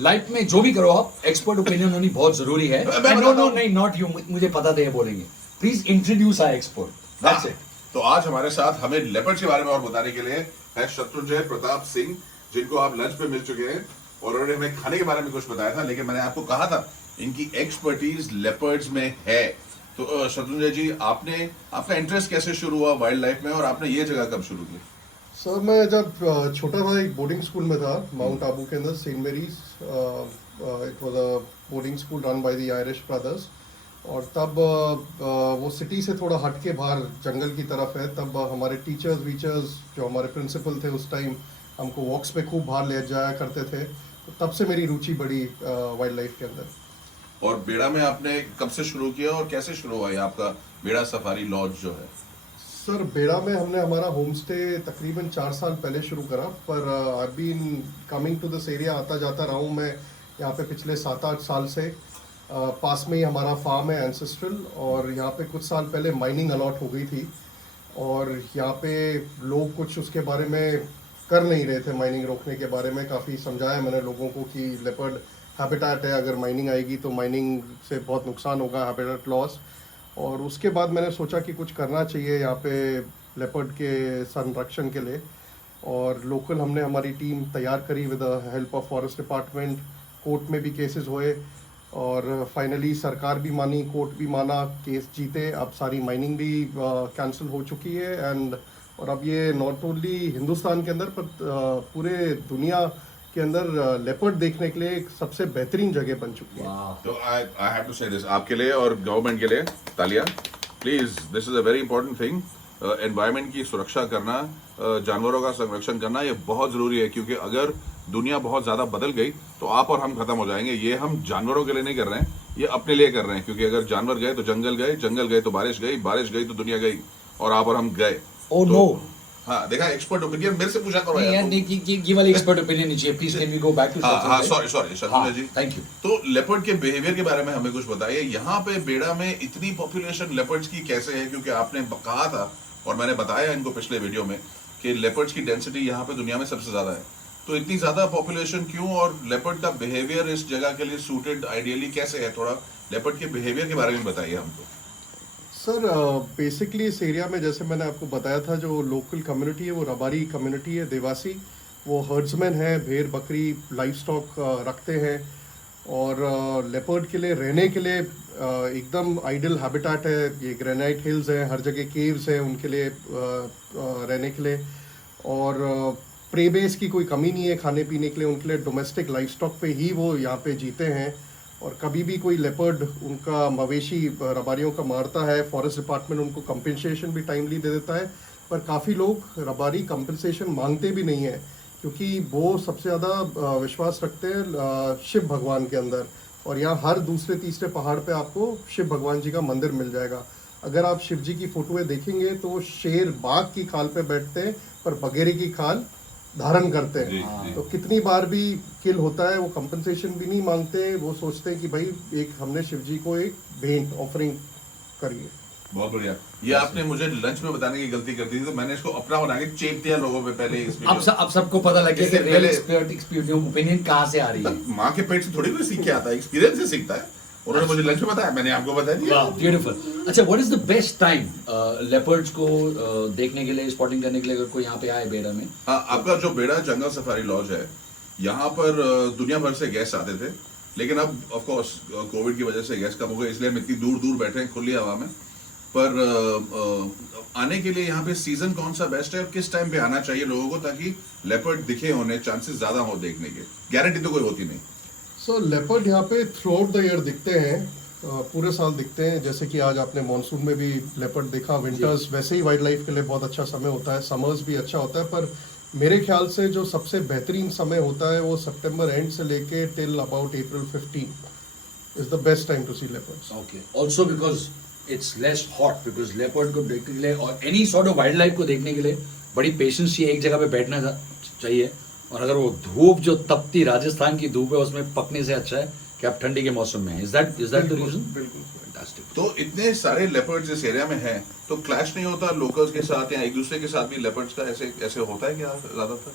Life में जो भी करो आप एक्सपर्ट ओपिनियन होनी बहुत जरूरी है. नो नो नहीं नॉट यू, मुझे पता था ये बोलेंगे. Please introduce our expert. That's it. तो आज हमारे साथ हमें लेपर्ड के बारे में और बताने के लिए है शत्रुंजय प्रताप सिंह, जिनको आप लंच पे मिल चुके हैं और उन्होंने हमें खाने के बारे में कुछ बताया था, लेकिन मैंने आपको कहा था इनकी एक्सपर्टीज लेपर्ड्स में है. तो शत्रुंजय जी, आपका इंटरेस्ट कैसे शुरू हुआ वाइल्ड लाइफ में और आपने ये जगह कब शुरू की? सर मैं जब छोटा था एक बोर्डिंग स्कूल में था माउंट आबू के अंदर, saint Mary's. It was a boarding school run by the Irish brothers. और तब वो सिटी से थोड़ा हट के बाहर जंगल की तरफ है. तब हमारे टीचर्स जो हमारे प्रिंसिपल थे उस टाइम हमको वॉक्स पे खूब बाहर ले जाया करते थे. तो तब से मेरी रुचि बढ़ी वाइल्ड लाइफ के अंदर. और बेड़ा में आपने कब से शुरू किया और कैसे शुरू हुआ ये आपका बेड़ा सफारी लॉज जो है? सर बेड़ा में हमने हमारा होम स्टे तकरीबन 4 साल पहले शुरू करा. पर I been coming to this area, आता जाता रहा हूँ मैं यहाँ पे पिछले 7-8 साल से. पास में ही हमारा फार्म है एंसेस्ट्रल, और यहाँ पे कुछ साल पहले माइनिंग अलॉट हो गई थी. और यहाँ पे लोग कुछ उसके बारे में कर नहीं रहे थे. माइनिंग रोकने के बारे में काफ़ी समझाया मैंने लोगों को कि लेपर्ड हैबिटेट है, अगर माइनिंग आएगी तो माइनिंग से बहुत नुकसान होगा, हैबिटेट लॉस. और उसके बाद मैंने सोचा कि कुछ करना चाहिए यहाँ पे लेपर्ड के संरक्षण के लिए. और लोकल हमने हमारी टीम तैयार करी with the help of forest department. Court में भी केसेस हुए और फाइनली सरकार भी मानी, कोर्ट भी माना, केस जीते. अब सारी माइनिंग भी कैंसिल हो चुकी है. एंड और अब ये नॉट ओनली हिंदुस्तान के अंदर पर पूरे दुनिया के अंदर लेपर्ड देखने के लिए एक सबसे बेहतरीन जगह बन चुकी है. तो आई हैव टू से दिस आपके लिए और गवर्नमेंट के लिए तालियां please. This is a very important thing. Environment की सुरक्षा करना, जानवरों का संरक्षण करना, ये बहुत जरूरी है, क्योंकि अगर दुनिया बहुत ज्यादा बदल गई तो आप और हम खत्म हो जाएंगे. ये हम जानवरों के लिए नहीं कर रहे हैं, ये अपने लिए कर रहे हैं, क्योंकि अगर जानवर गए तो जंगल गए, जंगल गए तो बारिश गई, बारिश गई तो दुनिया गई, और आप और हम गए. Oh no. हाँ, देखा, एक्सपर्ट ओपिनियन मेरे से पूछा करो नहीं यार, नहीं ये वाली एक्सपर्ट ओपिनियन नहीं चाहिए. Please can we go back to हाँ, sorry Shatrunjay ji, thank you. तो लेपर्ड के बिहेवियर के बारे में हमें कुछ बताइए. यहाँ पे बेड़ा में इतनी पॉपुलेशन लेपर्ड्स की कैसे है? क्योंकि आपने कहा था और मैंने बताया इनको पिछले वीडियो में कि लेपर्ड्स की डेंसिटी यहाँ पे दुनिया में सबसे ज्यादा है. तो इतनी ज्यादा पॉपुलेशन क्यों, और लेपर्ड का बिहेवियर इस जगह के लिए सूटेड आइडियली कैसे है? थोड़ा लेपर्ड के बिहेवियर के बारे में बताइए हमको. सर बेसिकली इस एरिया में जैसे मैंने आपको बताया था, जो लोकल कम्युनिटी है वो रबारी कम्युनिटी है, देवासी. वो हर्ड्समैन है, भेड़ बकरी लाइफ स्टॉक रखते हैं. और लेपर्ड के लिए रहने के लिए एकदम आइडियल हैबिटेट है. ये ग्रेनाइट हिल्स हैं, हर जगह केव्स हैं उनके लिए रहने के लिए. और प्रे बेस की कोई कमी नहीं है खाने पीने के लिए. उनके लिए डोमेस्टिक लाइफ स्टॉक पे ही वो यहाँ पे जीते हैं. और कभी भी कोई लेपर्ड उनका मवेशी रबारियों का मारता है, फॉरेस्ट डिपार्टमेंट उनको कंपनसेशन भी टाइमली दे देता है. पर काफ़ी लोग रबारी कंपनसेशन मांगते भी नहीं है, क्योंकि वो सबसे ज़्यादा विश्वास रखते हैं शिव भगवान के अंदर. और यहाँ हर दूसरे तीसरे पहाड़ पे आपको शिव भगवान जी का मंदिर मिल जाएगा. अगर आप शिव जी की फोटोएं देखेंगे तो शेर बाघ की खाल पे बैठते हैं, पर बघेरे की खाल धारण करते हैं. तो कितनी बार भी किल होता है, वो कंपनसेशन भी नहीं मांगते. वो सोचते हैं कि भाई एक हमने शिव जी को एक भेंट ऑफरिंग करिए. बहुत बढ़िया. ये आपने मुझे लंच में बताने की गलती कर दी थी, तो मैंने इसको अपना बना के चेक दिया लोगों पे पहले इस वीडियो. अब सबको पता लग गया कि रियल एक्सपर्ट ओपिनियन कहाँ से आ रही है. माँ के पेट से थोड़ी कोई सीख के आता है, एक्सपीरियंस से सीखता है. उन्होंने मुझे लंच में बताया, मैंने आपको बता दिया. ब्यूटीफुल. अच्छा, what is the best time leopards को देखने के लिए, स्पॉटिंग करने के लिए, अगर कोई यहाँ पे आए बेड़ा में? हाँ, आपका जो बेड़ा जंगल सफारी लॉज है, यहाँ पर दुनिया भर से गेस्ट आते थे, लेकिन अब ऑफ कोर्स कोविड की वजह से गेस्ट कम हो गए, इसलिए हम इतनी दूर दूर बैठे हैं खुली हवा में. पर आने के लिए यहाँ पे सीजन कौन सा बेस्ट है और किस टाइम पे आना चाहिए लोगों को, ताकि लेपर्ड दिखे होने चांसेस ज्यादा हो देखने के? गारंटी तो कोई होती नहीं. सो लेपर्ड यहाँ पे थ्रू आउट द ईयर दिखते हैं, पूरे साल दिखते हैं. जैसे कि आज आपने मॉनसून में भी लेपर्ड देखा. विंटर्स वैसे ही वाइल्ड लाइफ के लिए बहुत अच्छा समय होता है, समर्स भी अच्छा होता है. पर मेरे ख्याल से जो सबसे बेहतरीन समय होता है वो सितंबर एंड से लेके till about April 15 is the best time to see leopards. Okay, also because it's less hot, because leopard को देखने के लिए और any sort of wildlife को देखने के लिए बड़ी पेशेंस चाहिए, एक जगह पे बैठना चाहिए. और अगर वो धूप जो तपती राजस्थान की धूप है उसमें पकने से अच्छा है कि आप ठंडी के मौसम में हैं. Is that the reason? बिल्कुल. फैंटास्टिक. तो इतने सारे लेपर्ड्स इस एरिया में हैं, तो क्लैश नहीं होता लोकल्स के साथ या एक दूसरे के साथ भी लेपर्ड्स का ऐसे होता है क्या ज्यादातर?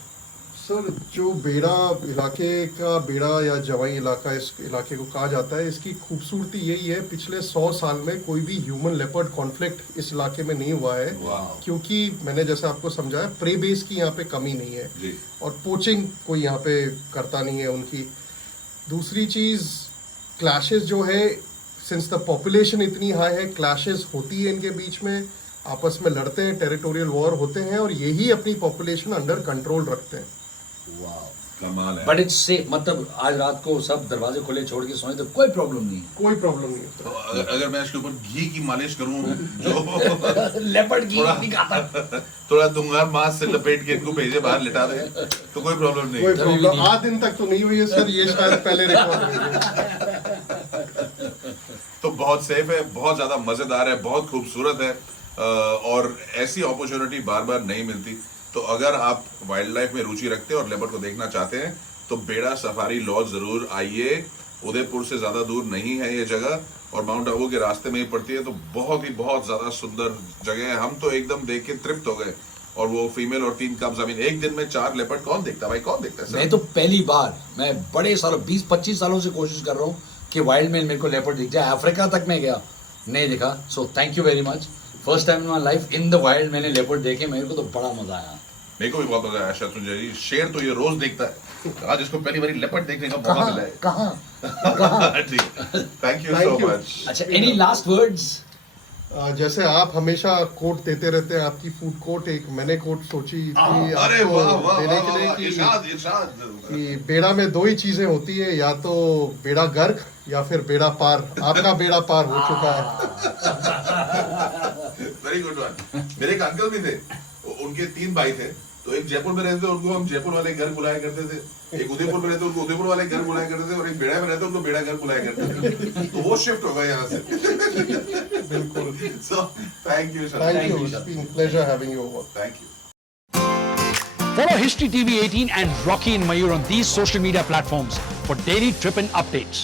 सर जो बेड़ा इलाके का बेड़ा या जवाई इलाका इस इलाके को कहा जाता है, इसकी खूबसूरती यही है पिछले 100 साल में कोई भी ह्यूमन लेपर्ड कॉन्फ्लिक्ट इस इलाके में नहीं हुआ है, क्योंकि मैंने जैसे आपको समझाया प्रे बेस की यहाँ पे कमी नहीं है जी। और पोचिंग कोई यहाँ पे करता नहीं है उनकी। दूसरी चीज़ क्लैशेस जो है, सिंस द पॉपुलेशन इतनी हाई है, क्लैशेस होती है इनके बीच में, आपस में लड़ते हैं, टेरिटोरियल वॉर होते हैं और यही अपनी पॉपुलेशन अंडर कंट्रोल रखते हैं। कमाल है। बट इट्स सेफ, मतलब आज रात को सब दरवाजे खुले छोड़ के सोए तो कोई प्रॉब्लम नहीं कोई प्रॉब्लम नहीं तो होता। अगर मैं इसके ऊपर घी की मालिश करूं जो है। लेपर्ड की थोड़ा- नहीं खाता। थोड़ा दूंगा मांस से लपेट के इनको भेजे बाहर लिटा दे तो कोई प्रॉब्लम कोई नहीं। प्रॉब्लम आज दिन तक तो नहीं हुई है सर, ये शायद पहले रिकॉर्ड हुई है। तो बहुत सेफ है, बहुत ज्यादा मजेदार है, बहुत खूबसूरत है और ऐसी अपॉर्चुनिटी बार बार नहीं मिलती। तो अगर आप वाइल्ड लाइफ में रुचि रखते हैं और लेपर्ड को देखना चाहते हैं तो बेड़ा सफारी लॉज जरूर आइए। उदयपुर से ज्यादा दूर नहीं है ये जगह और माउंट आबू के रास्ते में ही पड़ती है, तो बहुत ज्यादा सुंदर जगह है। हम तो एकदम देख के तृप्त हो गए। और वो फीमेल और 3 कब्स, आई मीन एक दिन में 4 लेपर्ड कौन देखता है भाई, कौन देखता है मैं सर? तो पहली बार, मैं बड़े सालों 20-25 सालों से कोशिश कर रहा हूँ कि वाइल्ड में मेरे को लेपर्ड दिख जाए। अफ्रीका तक मैं गया, नहीं दिखा। सो thank you very much. First time in my life in the wild मैंने लेपर्ड देखे, मेरे को तो बड़ा मजा आया। मेरे को भी बहुत मजा आया शत्रुंजय जी। शेर तो ये रोज देखता है, आज इसको पहली बार लेपर्ड देखने का मौका मिला है। कहाँ? ठीक, thank you Thank so you. Much. अच्छा, एनी लास्ट वर्ड्स? जैसे आप हमेशा कोट देते रहते हैं, आपकी फूड कोर्ट एक मैंने कोट सोची थी अरे आपको वाह वाह देने वाह के लिए वाह, कि इरशाद इरशाद। कि बेड़ा में 2 ही चीजें होती है, या तो बेड़ा गर्क या फिर बेड़ा पार। आपका बेड़ा पार हो चुका है। Very good one. मेरे एक अंकल भी थे, उनके 3 भाई थे। तो एक जयपुर में रहते थे, उनको हम जयपुर वाले घर बुलाया करते थे। एक उदयपुर में रहते, उनको उदयपुर वाले घर बुलाया करते थे। और एक बेड़ा में रहते, उनको बेड़ा घर बुलाया करते थे। तो वो शिफ्ट हो गए यहाँ से। बिल्कुल। So thank you sir. Thank you, it's been pleasure having you over. Thank you. Follow History TV 18 and Rocky and Mayur on these social media platforms for daily trip and updates.